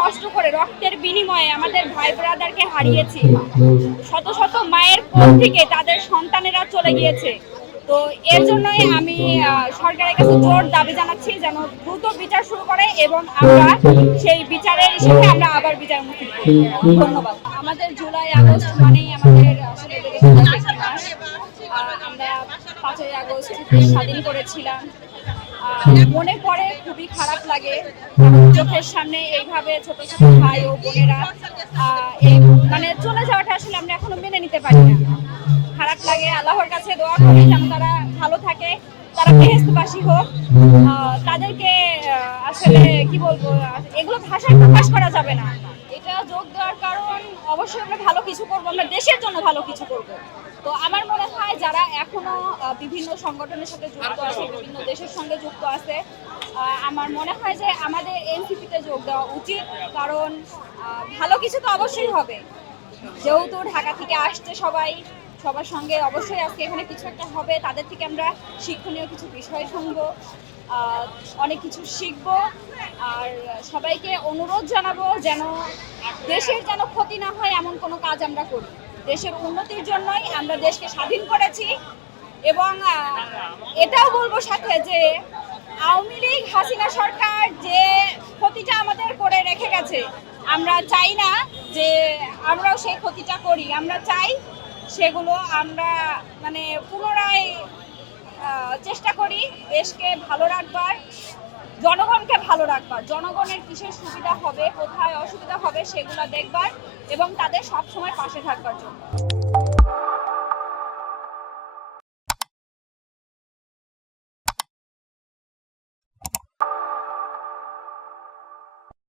কষ্ট করে রক্তের বিনিময়ে আমাদের ভাই ব্রাদারকে হারিয়েছি, শত শত মায়ের কোল থেকে তাদের সন্তানেরা চলে গিয়েছে। তো এর জন্যই আমি সরকারের কাছে জোর দাবি জানাচ্ছি যেন দ্রুত বিচার শুরু করে এবং আমরা সেই বিচারের হিসেবে আমরা আবার বিচারমুখী করি। ধন্যবাদ। আমাদের জুলাই আগস্ট মানেই আমাদের আসলে একটি মাস। আমরা 5ই আগস্ট স্বাধীন করেছিলাম। মনে পড়ে, খুবই খারাপ লাগে। চোখের সামনে এইভাবে ছোট ছোট ভাই ও বোনেরা এই মানে চলে যাওয়াটা আসলে আমরা এখনো মেনে নিতে পারি না। খারাপ লাগে। আল্লাহর কাছে দোয়া করি যেন তারা ভালো থাকে, তারা বেহেশতবাসী হোক। তাদেরকে আসলে কি বলবো, এগুলো ভাষায় প্রকাশ করা যাবে না। এটা যোগ দেওয়ার কারণ অবশ্যই আমরা ভালো কিছু করবো, আমরা দেশের জন্য ভালো কিছু করব। তো আমার মনে হয় যারা এখনো বিভিন্ন সংগঠনের সাথে যুক্ত আছে, বিভিন্ন দেশের সঙ্গে যুক্ত আছে, আমার মনে হয় যে আমাদের এনসিপিতে যোগ দেওয়া উচিত। কারণ ভালো কিছু তো অবশ্যই হবে। যেহেতু ঢাকা থেকে আসছে সবার সঙ্গে অবশ্যই আজকে এখানে কিছু একটা হবে, তাদের থেকে আমরা শিক্ষণীয় কিছু বিষয় শুনবো, অনেক কিছু শিখবো। আর সবাইকে অনুরোধ জানাবো যেন দেশের যেন ক্ষতি না হয় এমন কোনো কাজ আমরা করি। দেশের উন্নতির জন্যই আমরা দেশকে স্বাধীন করেছি। এবং এটাও বলবো সাথে যে আওয়ামী লীগ হাসিনা সরকার যে ক্ষতিটা আমাদের করে রেখে গেছে, আমরা চাই না যে আমরাও সেই ক্ষতিটা করি। আমরা চাই সেগুলো আমরা মানে পুনরায় চেষ্টা করি দেশকে ভালো রাখবার, জনগণকে ভালো রাখবার, জনগণের কিসের সুবিধা হবে, কোথায় অসুবিধা হবে সেগুলো দেখবার এবং তাদের সবসময় পাশে থাকবার জন্য।